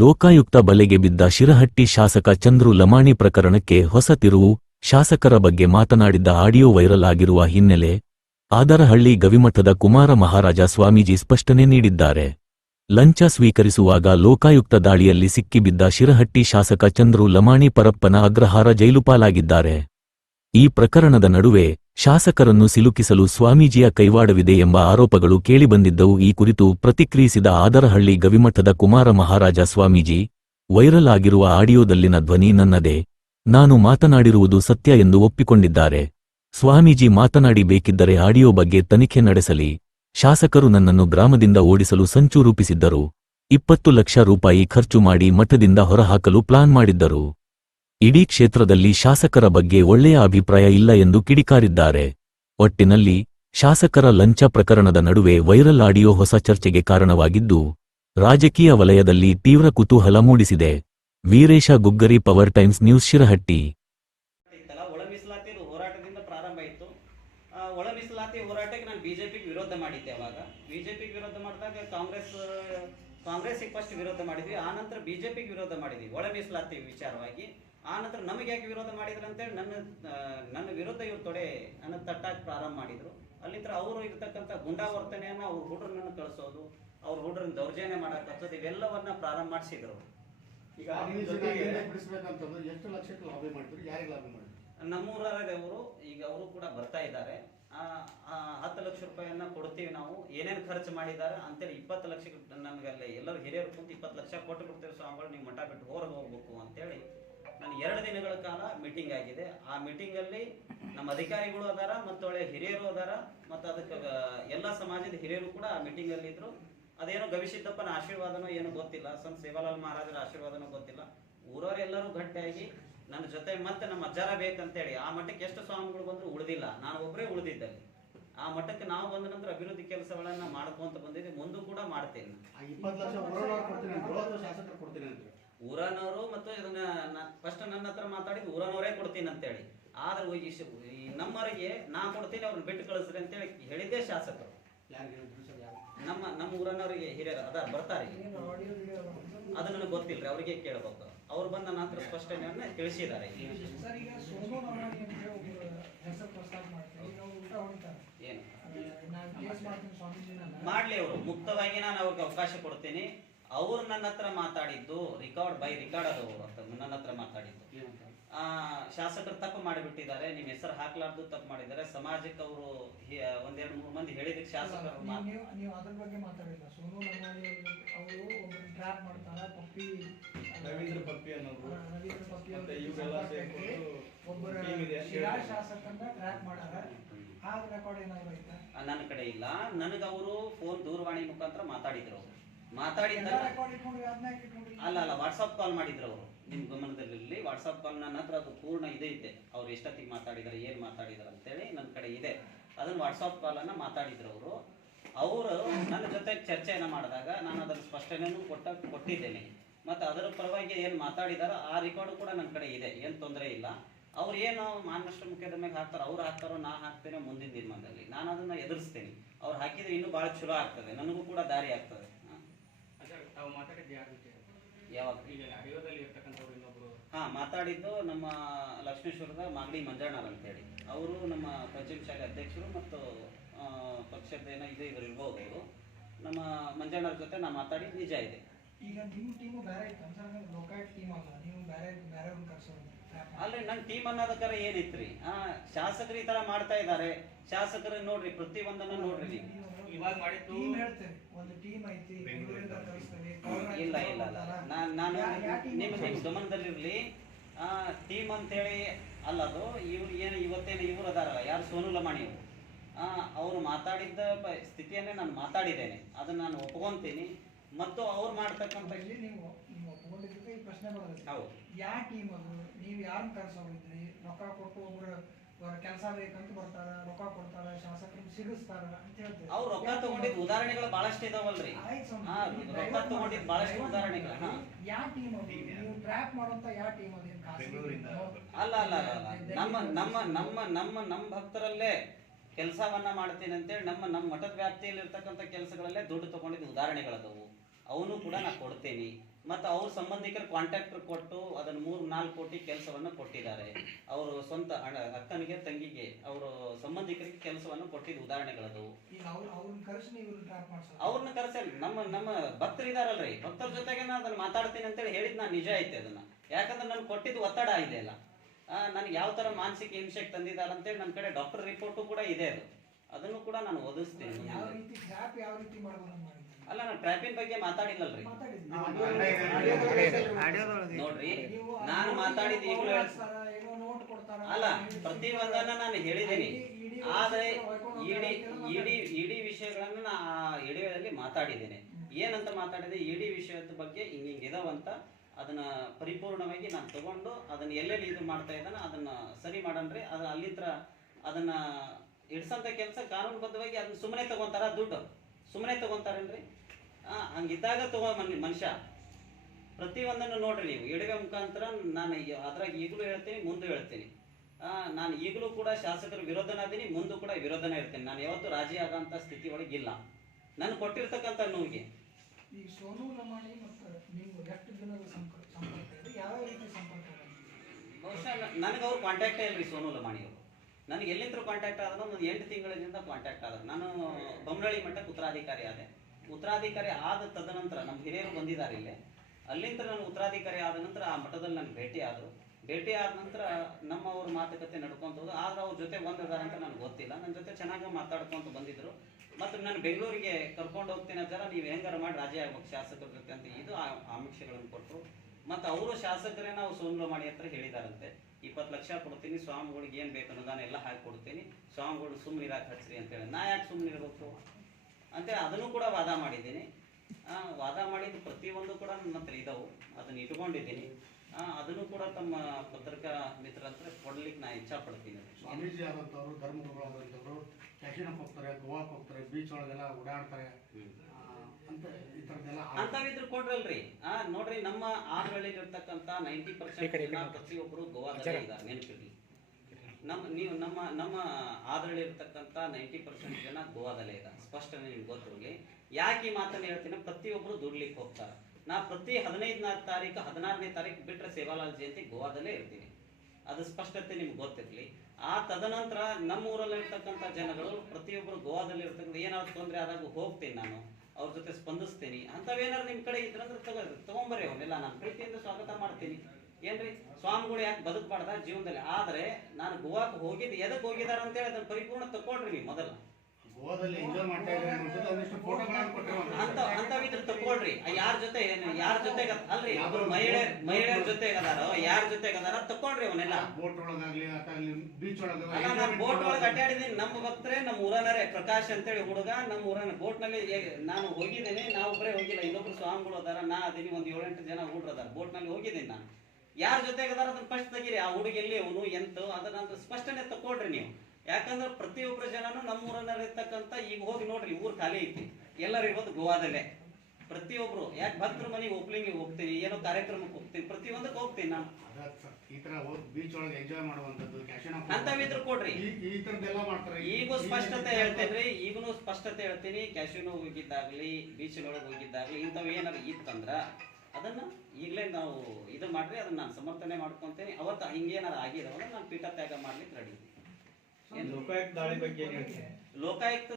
ಲೋಕಾಯುಕ್ತ ಬಲೆಗೆ ಬಿದ್ದ ಶಿರಹಟ್ಟಿ ಶಾಸಕ ಚಂದ್ರು ಲಮಾಣಿ ಪ್ರಕರಣಕ್ಕೆ ಹೊಸ ತಿರುವು. ಶಾಸಕರ ಬಗ್ಗೆ ಮಾತನಾಡಿದ್ದ ಆಡಿಯೋ ವೈರಲ್ ಆಗಿರುವ ಹಿನ್ನೆಲೆ ಆದರಹಳ್ಳಿ ಗವಿಮಠದ ಕುಮಾರ ಮಹಾರಾಜ ಸ್ವಾಮೀಜಿ ಸ್ಪಷ್ಟನೆ ನೀಡಿದ್ದಾರೆ. ಲಂಚ ಸ್ವೀಕರಿಸುವಾಗ ಲೋಕಾಯುಕ್ತ ದಾಳಿಯಲ್ಲಿ ಸಿಕ್ಕಿಬಿದ್ದ ಶಿರಹಟ್ಟಿ ಶಾಸಕ ಚಂದ್ರು ಲಮಾಣಿ ಪರಪ್ಪನ ಅಗ್ರಹಾರ ಜೈಲುಪಾಲಾಗಿದ್ದಾರೆ. ಈ ಪ್ರಕರಣದ ನಡುವೆ ಶಾಸಕರನ್ನು ಸಿಲುಕಿಸಲು ಸ್ವಾಮೀಜಿಯ ಕೈವಾಡವಿದೆ ಎಂಬ ಆರೋಪಗಳು ಕೇಳಿಬಂದಿದ್ದವು. ಈ ಕುರಿತು ಪ್ರತಿಕ್ರಿಯಿಸಿದ ಆದರಹಳ್ಳಿ ಗವಿಮಠದ ಕುಮಾರ ಮಹಾರಾಜ ಸ್ವಾಮೀಜಿ, ವೈರಲ್ ಆಗಿರುವ ಆಡಿಯೋದಲ್ಲಿನ ಧ್ವನಿ ನನ್ನದೇ, ನಾನು ಮಾತನಾಡಿರುವುದು ಸತ್ಯ ಎಂದು ಒಪ್ಪಿಕೊಂಡಿದ್ದಾರೆ. ಸ್ವಾಮೀಜಿ ಮಾತನಾಡಿ ಬೇಕಿದ್ದರೆ ಆಡಿಯೋ ಬಗ್ಗೆ ತನಿಖೆ ನಡೆಸಲಿ. ಶಾಸಕರು ನನ್ನನ್ನು ಗ್ರಾಮದಿಂದ ಓಡಿಸಲು ಸಂಚು ರೂಪಿಸಿದ್ದರು. 20 ಲಕ್ಷ ರೂಪಾಯಿ ಖರ್ಚು ಮಾಡಿ ಮಠದಿಂದ ಹೊರಹಾಕಲು ಪ್ಲಾನ್ ಮಾಡಿದ್ದರು. ಇಡೀ ಕ್ಷೇತ್ರದಲ್ಲಿ ಶಾಸಕರ ಬಗ್ಗೆ ಒಳ್ಳೆಯ ಅಭಿಪ್ರಾಯ ಇಲ್ಲ ಎಂದು ಕಿಡಿಕಾರಿದ್ದಾರೆ. ಒಟ್ಟಿನಲ್ಲಿ ಶಾಸಕರ ಲಂಚ ಪ್ರಕರಣದ ನಡುವೆ ವೈರಲ್ ಆಡಿಯೋ ಹೊಸ ಚರ್ಚೆಗೆ ಕಾರಣವಾಗಿದ್ದು, ರಾಜಕೀಯ ವಲಯದಲ್ಲಿ ತೀವ್ರ ಕುತೂಹಲ ಮೂಡಿಸಿದೆ. ವೀರೇಶ ಗುಗ್ಗರಿ, ಪವರ್ ಟೈಮ್ಸ್ ನ್ಯೂಸ್, ಶಿರಹಟ್ಟಿ. ಒಳ ಮೀಸಲಾತಿ ಹೋರಾಟಕ್ಕೆ ನಾನು ಬಿಜೆಪಿಗೆ ವಿರೋಧ ಮಾಡಿದ್ದೆ. ಅವಾಗ ಬಿಜೆಪಿಗೆ ವಿರೋಧ ಮಾಡಿದಾಗ ಕಾಂಗ್ರೆಸ್ಗೆ ಫಸ್ಟ್ ವಿರೋಧ ಮಾಡಿದ್ವಿ, ಆನಂತರ ಬಿಜೆಪಿಗೆ ವಿರೋಧ ಮಾಡಿದ್ವಿ ಒಳ ಮೀಸಲಾತಿ ವಿಚಾರವಾಗಿ. ಆನಂತರ ನಮಗೆ ಯಾಕೆ ವಿರೋಧ ಮಾಡಿದ್ರು ಅಂತೇಳಿ ನನ್ನ ವಿರುದ್ಧ ಇವ್ರು ನನ್ನ ತಟ್ಟಾಗಿ ಪ್ರಾರಂಭ ಮಾಡಿದ್ರು. ಅಲ್ಲಿಂದ ಅವರು ಇರ್ತಕ್ಕಂಥ ಗುಂಡಾವರ್ತನೆಯನ್ನು ಅವ್ರ ಹುಡುಗರನ್ನು ಕಳಿಸೋದು, ಅವ್ರ ಹುಡುಗರನ್ನ ದೌರ್ಜನ್ಯ ಮಾಡಕ್ಕಂಥದ್ದು, ಇವೆಲ್ಲವನ್ನ ಪ್ರಾರಂಭ ಮಾಡಿಸಿದ್ರು. ನಮ್ಮೂರವರು ಈಗ ಅವರು ಕೂಡ ಬರ್ತಾ ಇದ್ದಾರೆ. 10 ಲಕ್ಷ ರೂಪಾಯಿಯನ್ನ ಕೊಡ್ತೀವಿ, ನಾವು ಏನೇನು ಖರ್ಚು ಮಾಡಿದ್ದಾರೆ ಅಂತೇಳಿ 20 ಲಕ್ಷ ನಮಗಲ್ಲೇ ಎಲ್ಲರೂ ಹಿರಿಯರು ಕುಂತು 20 ಲಕ್ಷ ಕೊಟ್ಟು ಬಿಡ್ತೇವೆ ಸ್ವಾಮಿಗಳು, ನೀವು ಮಠ ಬಿಟ್ಟು ಹೊರಗೆ ಹೋಗ್ಬೇಕು ಅಂತೇಳಿ ನಾನು 2 ದಿನಗಳ ಕಾಲ ಮೀಟಿಂಗ್ ಆಗಿದೆ. ಆ ಮೀಟಿಂಗಲ್ಲಿ ನಮ್ಮ ಅಧಿಕಾರಿಗಳು ಅದಾರ ಮತ್ತು ಒಳ್ಳೆ ಹಿರಿಯರು ಅದಾರ ಮತ್ತು ಅದಕ್ಕೆ ಎಲ್ಲ ಸಮಾಜದ ಹಿರಿಯರು ಕೂಡ ಆ ಮೀಟಿಂಗಲ್ಲಿ ಇದ್ರು. ಅದೇನೋ ಗವಿಸಿದ್ದಪ್ಪನ ಆಶೀರ್ವಾದನೋ ಏನೋ ಗೊತ್ತಿಲ್ಲ, ಸಂತ ಸೇವಾಲಾಲ್ ಮಹಾರಾಜರ ಆಶೀರ್ವಾದನೋ ಗೊತ್ತಿಲ್ಲ, ಊರವರೆಲ್ಲರೂ ಗಟ್ಟಿಯಾಗಿ ನನ್ನ ಜೊತೆ ಮತ್ತೆ ನಮ್ಮ ಅಜ್ಜಾರ ಬೇಕಂತೇಳಿ ಆ ಮಠಕ್ಕೆ ಎಷ್ಟು ಸ್ವಾಮಿಗಳು ಬಂದ್ರು ಉಳಿದಿಲ್ಲ, ನಾನು ಒಬ್ಬರೇ ಉಳಿದಿದ್ದಲ್ಲಿ. ಆ ಮಠಕ್ಕೆ ನಾವು ಬಂದ ನಂತರ ಅಭಿವೃದ್ಧಿ ಕೆಲಸಗಳನ್ನ ಮಾಡ್ಕೊಂತ ಬಂದಿದ್ದೆ, ಮುಂದೂ ಕೂಡ ಮಾಡ್ತೇನೆ. ಊರನವರು ಮತ್ತು ಇದನ್ನ ಫಸ್ಟ್ ನನ್ನ ಹತ್ರ ಮಾತಾಡಿದ್ದು ಊರನವರೇ ಕೊಡ್ತೀನಿ ಅಂತೇಳಿ. ಆದ್ರೆ ನಮ್ಮವರಿಗೆ ನಾ ಕೊಡ್ತೀನಿ, ಅವ್ರನ್ನ ಬಿಟ್ಟು ಕಳಿಸ್ರಿ ಅಂತೇಳಿ ಹೇಳಿದ್ದೇ ಶಾಸಕರು. ನಮ್ಮ ಊರನವರಿಗೆ ಹಿರಿಯರು ಅದಾರ ಬರ್ತಾರೆ, ಅದು ನನಗೆ ಗೊತ್ತಿಲ್ರಿ, ಅವ್ರಿಗೆ ಕೇಳಬೇಕು. ಅವ್ರು ಬಂದ ನಂತರ ಸ್ಪಷ್ಟನೆಯನ್ನ ತಿಳಿಸಿದ್ದಾರೆ. ಏನು ಮಾಡ್ಲಿ, ಅವರು ಮುಕ್ತವಾಗಿ ನಾನು ಅವ್ರಿಗೆ ಅವಕಾಶ ಕೊಡ್ತೀನಿ. ಅವ್ರು ನನ್ನ ಹತ್ರ ಮಾತಾಡಿದ್ದು ರೆಕಾರ್ಡ್ ಅದವರು ನನ್ನ ಹತ್ರ ಮಾತಾಡಿದ್ದು, ಶಾಸಕರು ತಪ್ಪು ಮಾಡಿಬಿಟ್ಟಿದ್ದಾರೆ, ನಿಮ್ ಹೆಸರು ಹಾಕ್ಲಾರ್ದು ತಪ್ಪು ಮಾಡಿದ್ದಾರೆ, ಸಮಾಜಕ್ಕೆ ಅವರು 1-2-3 ಮಂದಿ ಹೇಳಿದಕ್ಕೆ ಶಾಸಕರು ನೀವು ಅದ್ರ ಬಗ್ಗೆ ಮಾತಾಡಿಲ್ಲ. ಸೋನು ಲಮಾಣಿ ಅವರು ಒಬ್ಬರು ಟ್ರ್ಯಾಪ್ ಮಾಡ್ತಾರ, ರವೀಂದ್ರ ಪಪ್ಪಿ ಒಬ್ಬರ ಶಾಸಕರನ್ನ ಟ್ರ್ಯಾಪ್ ಮಾಡಾರ. ಆ ರೆಕಾರ್ಡ್ ಏನಾದ್ರು ಐತಾ? ನನ್ನ ಕಡೆ ಇಲ್ಲ. ನನಗೆ ಅವರು ಫೋನ್ ದೂರವಾಣಿ ಮುಖಾಂತರ ಮಾತಾಡಿದ್ರು. ಅಲ್ಲ ವಾಟ್ಸಪ್ ಕಾಲ್ ಮಾಡಿದ್ರು ಅವರು. ನಿಮ್ ಗಮನದಲ್ಲಿ ವಾಟ್ಸಪ್ ಕಾಲ್ ನನ್ನ ಹತ್ರ ಅದು ಪೂರ್ಣ ಇದೆ. ಅವ್ರು ಎಷ್ಟೊತ್ತಿಗೆ ಮಾತಾಡಿದಾರೆ, ಏನ್ ಮಾತಾಡಿದಾರೆ ಅಂತೇಳಿ ನನ್ನ ಕಡೆ ಇದೆ. ಅದನ್ನ ವಾಟ್ಸಪ್ ಕಾಲ್ ಅನ್ನ ಮಾತಾಡಿದ್ರು ಅವರು ನನ್ನ ಜೊತೆ ಚರ್ಚೆಯನ್ನ ಮಾಡಿದಾಗ ನಾನು ಅದರ ಸ್ಪಷ್ಟನೆಯನ್ನು ಕೊಟ್ಟಿದ್ದೇನೆ. ಮತ್ತೆ ಅದರ ಪರವಾಗಿ ಏನ್ ಮಾತಾಡಿದಾರ ಆ ರೆಕಾರ್ಡ್ ಕೂಡ ನನ್ನ ಕಡೆ ಇದೆ, ಏನ್ ತೊಂದರೆ ಇಲ್ಲ. ಅವ್ರು ಏನು ಮಹಾರಾಷ್ಟ್ರ ಮುಖ್ಯದ ಮೇಲೆ ಹಾಕ್ತಾರೋ, ಅವ್ರು ಹಾಕ್ತಾರೋ ನಾ ಹಾಕ್ತೇನೆ ಮುಂದಿನ ದಿನಮಾನದಲ್ಲಿ, ನಾನು ಅದನ್ನ ಎದುರಿಸ್ತೇನೆ. ಅವ್ರು ಹಾಕಿದ್ರೆ ಇನ್ನೂ ಬಹಳ ಚಲೋ ಆಗ್ತದೆ, ನನಗೂ ಕೂಡ ದಾರಿ ಆಗ್ತದೆ. ಮಾತಾಡಿದ್ದು ನಮ್ಮ ಲಕ್ಷ್ಮೇಶ್ವರದ ಮಾಗಡಿ ಮಂಜಣ್ಣರ್ ಅಂತೇಳಿ, ಅವರು ನಮ್ಮ ಪಂಚಮ ಶಾಲೆ ಅಧ್ಯಕ್ಷರು ಮತ್ತು ಪಕ್ಷದ ಏನೋ ಇವರು ಇರ್ಬೋದು. ಅವರು ನಮ್ಮ ಮಂಜಣ್ಣರ ಜೊತೆ ನಾ ಮಾತಾಡಿದ್ದು ನಿಜ ಇದೆ. ಈಗ ನಿಮ್ಮ ಟೀಮು ಬೇರೆ ಇತ್ತು, ಲೋಕಾಯುಕ್ತ ಟೀಮ್ ಅಲ್ಲ, ನೀವು ಬೇರೆ ಕರ್ಸೋದು ಅಲ್ರಿ. ನನ್ನ ಟೀಮ್ ಅನ್ನೋದಕ್ಕಾರ ಏನಿತ್ರಿ, ಶಾಸಕರು ಈ ತರ ಮಾಡ್ತಾ ಇದ್ದಾರೆ. ಶಾಸಕರು ನೋಡ್ರಿ, ಪ್ರತಿ ಒಂದನ್ನ ನೋಡ್ರಿ. ಇವಾಗ ಮಾಡಿದ್ದು ಹೇಳ್ತೇವೆ, ಒಂದು ಟೀಮ್ ಐತಿ, ಇಲ್ಲ ನಾನು ನಿಮ್ ಗಮನದಲ್ಲಿರ್ಲಿ. ಟೀಮ್ ಅಂತೇಳಿ ಅಲ್ಲ ಅದು. ಇವ್ರು ಏನು ಇವತ್ತೇನು ಇವ್ರು ಅದಾರಲ್ಲ, ಯಾರು ಸೋನು ಲಮಾಣಿ ಅವರು ಮಾತಾಡಿದ್ದ ಸ್ಥಿತಿಯನ್ನೇ ನಾನು ಮಾತಾಡಿದ್ದೇನೆ, ಅದನ್ನ ನಾನು ಒಪ್ಕೊಂತೀನಿ. ಮತ್ತು ಅವ್ರು ಮಾಡ್ತಕ್ಕಂಥ ನೀವು ಒಪ್ಕೊಂಡಿದ್ದಕ್ಕೆ ಈ ಪ್ರಶ್ನೆ ಬರೋದು, ಹೌದು, ಯಾವ ಟೀಮ್ ಅದು, ನೀವು ಯಾರನ್ನ ಕರ್ಸೋಗಿದ್ರಿ? ರೊಕ್ಕ ಕೊಟ್ಟು ಒಬ್ರು ಕೆಲಸ ಬೇಕಂತ ಬರ್ತಾರ, ರೊಕ್ಕ ಕೊಡ್ತಾರ, ಶಾಸಕರಿಗೆ ಸಿಗಿಸ್ತಾರ ಅಂತ ಹೇಳ್ತಾರೆ. ಅವ್ರು ರೊಕ್ಕ ತಗೊಂಡಿದ್ದು ಉದಾಹರಣೆಗಳು ಬಹಳಷ್ಟು ಇದಾವಲ್ರಿ. ರೊಕ್ಕ ತಗೊಂಡಿದ್ದು ಬಹಳಷ್ಟು ಉದಾಹರಣೆಗಳು. ಯಾವ ಟೀಮ್ ಅದು? ನೀವು ಟ್ರ್ಯಾಪ್ ಮಾಡುವಂತ ಯಾವ ಟೀಮ್ ಅದು? ಅಲ್ಲ ನಮ್ಮ ಭಕ್ತರಲ್ಲೇ ಕೆಲಸವನ್ನ ಮಾಡ್ತೀನಿ ಅಂತೇಳಿ ನಮ್ಮ ಮಠದ ವ್ಯಾಪ್ತಿಯಲ್ಲಿ ಇರ್ತಕ್ಕಂಥ ಕೆಲಸಗಳಲ್ಲೇ ದುಡ್ಡು ತಗೊಂಡಿದ್ದು ಉದಾಹರಣೆಗಳದವು. ಅವನು ಕೂಡ ನಾ ಕೊಡ್ತೇನೆ. ಮತ್ತು ಅವ್ರ ಸಂಬಂಧಿಕರ ಕಾಂಟ್ರಾಕ್ಟರ್ ಕೊಟ್ಟು ಅದನ್ನ 3-4 ಕೋಟಿ ಕೆಲಸವನ್ನು ಕೊಟ್ಟಿದ್ದಾರೆ. ಅವರು ಸ್ವಂತ ಅಕ್ಕನಿಗೆ ತಂಗಿಗೆ ಅವರು ಸಂಬಂಧಿಕರಿಗೆ ಕೆಲಸವನ್ನು ಕೊಟ್ಟಿದ್ದ ಉದಾಹರಣೆಗಳದು. ಈಗ ಅವ್ರನ್ನ ಕರೆಸಿ ನೀವು ಟ್ರ್ಯಾಪ್ ಮಾಡ್ಸೋದು. ಅವ್ರನ್ನ ಕರೆಸಲ್ಲ, ನಮ್ಮ ಭಕ್ತರಿದಾರಲ್ರಿ, ಭಕ್ತರ ಜೊತೆಗೆ ನಾನು ಅದನ್ನ ಮಾತಾಡ್ತೀನಿ ಅಂತೇಳಿ ಹೇಳಿದ್ ನಾನು ನಿಜ ಐತೆ ಅದನ್ನ. ಯಾಕಂದ್ರೆ ನನ್ಗೆ ಕೊಟ್ಟಿದ್ದು ಒತ್ತಡ ಇದೆ ಅಲ್ಲ, ನನಗೆ ಯಾವ ತರ ಮಾನಸಿಕ ಹಿಂಸೆಗೆ ತಂದಿದ್ದಾರೆ ಅಂತೇಳಿ ನನ್ನ ಕಡೆ ಡಾಕ್ಟರ್ ರಿಪೋರ್ಟು ಕೂಡ ಇದೆ. ಅದನ್ನು ಕೂಡ ನಾನು ಓದಿಸ್ತೀನಿ. ಯಾವ ರೀತಿ ಟ್ರ್ಯಾಪ್ ಯಾವ ರೀತಿ ಮಾಡ್ಬೋದು ಅಂತ ಮಾಡಿದ್ರಿ? ಅಲ್ಲ, ನಾನು ಟ್ರ್ಯಾಪಿಂಗ್ ಬಗ್ಗೆ ಮಾತಾಡಿಲ್ಲಲ್ರಿ. ನೋಡ್ರಿ, ನಾನು ಮಾತಾಡಿದ ಈಗಲೂ ಏನೋ ನೋಟ್ ಕೊಡ್ತಾರ ಅಲ್ಲ, ಪ್ರತಿಯೊಂದನ್ನ ನಾನು ಹೇಳಿದ್ದೀನಿ. ಆದ್ರೆ ಇಡೀ ವಿಷಯಗಳನ್ನ ನಾ ಇಡಿಯೋದಲ್ಲಿ ಮಾತಾಡಿದ್ದೇನೆ. ಏನಂತ ಮಾತಾಡಿದೆ, ಇಡೀ ವಿಷಯದ ಬಗ್ಗೆ ಹಿಂಗಿಂಗ್ ಇದಾವಂತ ಅದನ್ನ ಪರಿಪೂರ್ಣವಾಗಿ ನಾನು ತಗೊಂಡು ಅದನ್ನ ಎಲ್ಲೆಲ್ಲಿ ಇದು ಮಾಡ್ತಾ ಇದ್ದಾನ ಅದನ್ನ ಸರಿ ಮಾಡನ್ರಿ. ಅದು ಅಲ್ಲಿತ್ರ ಅದನ್ನ ಇಡ್ಸಂತ ಕೆಲಸ ಕಾನೂನುಬದ್ಧವಾಗಿ ಅದನ್ನ ಸುಮ್ಮನೆ ತಗೊಂತಾರ, ದುಡ್ಡು ಸುಮ್ಮನೆ ತಗೊಂತಾರೇನ್ರಿ? ಹಂಗಿದ್ದಾಗ ಮನುಷ್ಯ ಪ್ರತಿಯೊಂದನ್ನು ನೋಡ್ರಿ ನೀವು ಇಡುವೆ ಮುಖಾಂತರ. ನಾನು ಅದ್ರಾಗ ಈಗಲೂ ಹೇಳ್ತೀನಿ, ಮುಂದೆ ಹೇಳ್ತೀನಿ. ನಾನು ಈಗಲೂ ಕೂಡ ಶಾಸಕರ ವಿರೋಧನಾದೀನಿ, ಮುಂದೂ ಕೂಡ ವಿರೋಧನ ಇರ್ತೀನಿ. ನಾನು ಯಾವತ್ತೂ ರಾಜಿ ಆಗಂತ ಸ್ಥಿತಿ ಒಳಗಿಲ್ಲ. ನಾನು ಕೊಟ್ಟಿರ್ತಕ್ಕಂಥ ನೋವಿಗೆ ಈಗ ಸೋನು ಲಮಾಣಿ ಮತ್ತು ನೀವು ಎಷ್ಟು ದಿನದ ಸಂಪರ್ಕ ಇದೆ? ಯಾವ ರೀತಿ ಸಂಪರ್ಕ ಇದೆ? ಬಹುಶಃ ನನಗೆ ಅವ್ರು ಕಾಂಟ್ಯಾಕ್ಟೇ ಇಲ್ರಿ, ಸೋನು ಲಮಾಣಿ ಅವರು. ನನಗೆ ಎಲ್ಲಿಂದ ಕಾಂಟ್ಯಾಕ್ಟ್ ಆದ್ರೆ ಒಂದು 8 ತಿಂಗಳಿಂದ ಕಾಂಟ್ಯಾಕ್ಟ್ ಆದ್ರೆ. ನಾನು ಬೊಮ್ಮನಹಳ್ಳಿ ಮಠಕ್ಕೆ ಉತ್ತರಾಧಿಕಾರಿ ಆದೆ. ಉತ್ತರಾಧಿಕಾರಿ ಆದ ತದನಂತರ ನಮ್ಮ ಹಿರಿಯರು ಬಂದಿದ್ದಾರೆ ಇಲ್ಲೇ. ಅಲ್ಲಿಂದ ನಾನು ಉತ್ತರಾಧಿಕಾರಿ ಆದ ನಂತರ ಆ ಮಠದಲ್ಲಿ ನಾನು ಭೇಟಿ ಆದರು. ಭೇಟಿ ಆದ ನಂತರ ನಮ್ಮವ್ರ ಮಾತುಕತೆ ನಡ್ಕೊಂತ ಹೋದ್ರು. ಆದ್ರೆ ಅವ್ರ ಜೊತೆ ಬಂದಿದ್ದಾರೆ ಅಂತ ನನಗೆ ಗೊತ್ತಿಲ್ಲ. ನನ್ನ ಜೊತೆ ಚೆನ್ನಾಗಿ ಮಾತಾಡ್ಕೊಂತ ಬಂದಿದ್ರು. ಮತ್ತು ನಾನು ಬೆಂಗಳೂರಿಗೆ ಕರ್ಕೊಂಡು ಹೋಗ್ತೀನಿ ಜರ, ನೀವು ಹೆಂಗಾರ ಮಾಡಿ ರಾಜಿ ಆಗ್ಬೇಕು ಶಾಸಕರ ಜೊತೆ ಅಂತ ಇದು ಆಮಿಷಗಳನ್ನು ಕೊಟ್ಟರು. ಮತ್ತು ಅವರು ಶಾಸಕರೇ ನಾವು ಸೋನು ಲಮಾಣಿ ಹತ್ರ ಹೇಳಿದಾರಂತೆ, 20 ಲಕ್ಷ ಕೊಡ್ತೀನಿ, ಸ್ವಾಮಿಗಳಿಗೆ ಏನು ಬೇಕು ಅನ್ನೋದಾನ ಎಲ್ಲ ಹಾಕಿ ಕೊಡ್ತೀನಿ, ಸ್ವಾಮಿಗಳು ಸುಮ್ಮನೆ ಇರಾಕ್ ಹಚ್ಚ್ರಿ ಅಂತೇಳಿ. ನಾ ಯಾಕೆ ಸುಮ್ಮನೆ ಇರಬೇಕು ಅಂತೇಳಿ ಅದನ್ನು ಕೂಡ ವಾದ ಮಾಡಿದ್ದೀನಿ. ವಾದ ಮಾಡಿದ ಪ್ರತಿಯೊಂದು ಕೂಡ ನನ್ನ ಹತ್ರ ಇದಾವು, ಅದನ್ನ ಇಟ್ಕೊಂಡಿದ್ದೀನಿ. ಅದನ್ನು ಕೂಡ ತಮ್ಮ ಪತ್ರಿಕಾ ಮಿತ್ರ ಹತ್ರ ಕೊಡ್ಲಿಕ್ಕೆ ನಾ ಇಚ್ಛಾ ಪಡ್ತೀನಿ. ಸ್ವಾಮೀಜಿ ಆದಂಥವ್ರು, ಧರ್ಮಗುರುಗಳಾದಂಥವ್ರು ಕ್ಯಾಶಿನಕ್ಕೆ ಹೋಗ್ತಾರೆ, ಗೋವಾಕ್ಕೆ ಹೋಗ್ತಾರೆ, ಬೀಚ್ ಒಳಗೆಲ್ಲ ಓಡಾಡ್ತಾರೆ ಅಂತ ಈ ಥರದ್ದೆಲ್ಲ ಅಂತವಿದ್ರು ಕೊಡ್ರಲ್ರಿ. ನೋಡ್ರಿ, ನಮ್ಮ ಆರ್ಗಳಿರ್ತಕ್ಕಂಥ 90% ಜನ ಪ್ರತಿಯೊಬ್ಬರು ಗೋವಾದಲ್ಲೇ ಇದ್ದಾರೆ, ನೆನಪಿರ್ಲಿ. ನಮ್ಮ ಆದರಳಿರ್ತಕ್ಕಂಥ 90% ಜನ ಗೋವಾದಲ್ಲೇ ಇದ್ದಾರೆ, ಸ್ಪಷ್ಟನೆ ನಿಮ್ಗೆ ಗೊತ್ತಿರಲಿ. ಯಾಕೆ ಈ ಮಾತನ್ನು ಹೇಳ್ತೀನಿ, ಪ್ರತಿಯೊಬ್ಬರು ದುಡ್ಲಿಕ್ಕೆ ಹೋಗ್ತಾರೆ. ನಾ ಪ್ರತಿ 15ನೇ ತಾರೀಕು 16ನೇ ತಾರೀಕು ಬಿಟ್ಟರೆ ಸೇವಾಲಾಲ್ ಜಯಂತಿ ಗೋವಾದಲ್ಲೇ ಇರ್ತೀನಿ, ಅದು ಸ್ಪಷ್ಟತೆ ನಿಮ್ಗೆ ಗೊತ್ತಿರಲಿ. ಆ ತದನಂತರ ನಮ್ಮ ಊರಲ್ಲಿರ್ತಕ್ಕಂಥ ಜನಗಳು ಪ್ರತಿಯೊಬ್ಬರು ಗೋವಾದಲ್ಲಿ ಇರ್ತಕ್ಕಂಥ ಏನಾದ್ರು ತೊಂದರೆ ಆದಾಗ ಹೋಗ್ತೀನಿ, ನಾನು ಅವ್ರ ಜೊತೆ ಸ್ಪಂದಿಸ್ತೀನಿ. ಅಂಥವೇನಾದ್ರು ನಿಮ್ಮ ಕಡೆ ಇದ್ರಂದ್ರೆ ತಗೊಂಬರ್ರಿ, ಅವನ್ನೆಲ್ಲ ನಾನು ಪ್ರೀತಿಯಿಂದ ಸ್ವಾಗತ ಮಾಡ್ತೀನಿ. ಏನ್ರಿ, ಸ್ವಾಮಿಗಳು ಯಾಕೆ ಬದುಕಬಾರ್ದ ಜೀವನದಲ್ಲಿ? ಆದ್ರೆ ನಾನು ಗೋವಾಕ್ಕೆ ಹೋಗಿದ್ದು ಎದಕ್ಕೆ ಹೋಗಿದಾರ ಅಂತೇಳಿ ಅದನ್ನ ಪರಿಪೂರ್ಣ ತಕೊಳ್ರಿ ನೀವು ಮೊದಲು. ಗೋವಾದಲ್ಲಿ ಎಂಜಾಯ್ ಮಾಡ್ತಾ ಇದ್ದಾರೆ ಅನ್ನೋದು ಒಂದಿಷ್ಟು ಫೋಟೋಗಳನ್ನು ಕೊಟ್ಟಿರೋ ಅಂತವಿದ್ರೆ ತಕೊಳ್ರಿ. ಯಾರ ಜೊತೆ ಅಲ್ರಿ, ಒಬ್ರು ಮಹಿಳೆಯರ ಜೊತೆಗೆ ಅದಾರೋ ಯಾರ ಜೊತೆಗೆ ಅದಾರ ತಕೊಂಡ್ರಿ ಅವನ್ನೆಲ್ಲ. ಬೋಟ್ ಒಳಗಾಗ್ಲಿ ಅಥವಾ ಬೀಚ್ ಒಳಗೆ ನಾನು ಬೋಟ್ ಒಳಗೆ ಅಡ್ಡಾಡಿದ್ದೀನಿ. ನಮ್ಮ ಭಕ್ತರೇ, ನಮ್ಮ ಊರನರೇ, ಪ್ರಕಾಶ್ ಅಂತೇಳಿ ಹುಡುಗ ನಮ್ಮ ಊರನ ಬೋಟ್ ನಲ್ಲಿ ನಾನು ಹೋಗಿದ್ದೇನೆ. ನಾವು ಒಬ್ಬರೇ ಹೋಗಿಲ್ಲ, ಇನ್ನೊಬ್ರು ಸ್ವಾಮಿಗಳು ಅದಾರ, ನಾ ಅದೀನಿ, ಒಂದು 7-8 ಜನ ಹುಡುಗರು ಅದಾರ. ಬೋಟ್ ನಲ್ಲಿ ಹೋಗಿದ್ದೀನಿ ನಾನು. ಯಾರ ಜೊತೆಗೆ ಅದಾರ ಅದನ್ನ ಫಸ್ಟ್ ತೆಗೀರಿ. ಆ ಹುಡುಗ ಎಲ್ಲಿ, ಅವನು ಎಂತು, ಅದನ್ನ ಸ್ಪಷ್ಟನೆ ತಕೊಳ್ರಿ ನೀವು. ಯಾಕಂದ್ರೆ ಪ್ರತಿಯೊಬ್ಬರು ಜನನು ನಮ್ಮ ಊರನಲ್ಲಿ ಇರ್ತಕ್ಕಂಥ, ಈಗ ಹೋಗಿ ನೋಡ್ರಿ, ಊರು ಖಾಲಿ ಐತಿ, ಎಲ್ಲರೂ ಇರೋದು ಗೋವಾದಲ್ಲೇ. ಪ್ರತಿಯೊಬ್ರು ಯಾಕೆ ಭಕ್ತರ ಮನೆಗೆ ಒಪ್ಲಿಂಗಿಗೆ ಹೋಗ್ತೀನಿ, ಏನೋ ಕಾರ್ಯಕ್ರಮಕ್ಕೆ ಹೋಗ್ತೀನಿ, ಪ್ರತಿಯೊಂದಕ್ಕೆ ಹೋಗ್ತೀನಿ ನಾನು. ಈ ತರ ಬೀಚ್ ಒಳಗೆ ಎಂಜಾಯ್ ಮಾಡುವಂತದ್ದು ಅಂತವಿದ್ರು ಕೊಡ್ರಿ. ಈ ತರದ್ದೆಲ್ಲ ಮಾಡ್ತಾರೆ. ಈಗೂ ಸ್ಪಷ್ಟತೆ ಹೇಳ್ತೇನ್ರಿ, ಈಗೂನು ಸ್ಪಷ್ಟತೆ ಹೇಳ್ತೀನಿ. ಕ್ಯಾಶಿನೋ ಹೋಗಿದ್ದಾಗ್ಲಿ, ಬೀಚಿನೊಳಗೆ ಹೋಗಿದ್ದಾಗ್ಲಿ, ಇಂಥವು ಏನಾದ್ರು ಇತ್ತಂದ್ರ ಅದನ್ನ ಈಗಲೇ ನಾವು ಇದು ಮಾಡ್ರಿ, ಅದನ್ನ ನಾನು ಸಮರ್ಥನೆ ಮಾಡ್ಕೊಂತೇನೆ. ಅವತ್ತು ಹಿಂಗೇನಾದ್ರು ಆಗಿದಾವಲ್ಲ, ನಾನು ಪೀಠ ತ್ಯಾಗ ಮಾಡ್ಲಿಕ್ಕೆ ರೆಡಿ. ಲೋಕಾಯುಕ್ತ ದಾಳಿ ಬಗ್ಗೆ ಲೋಕಾಯುಕ್ತ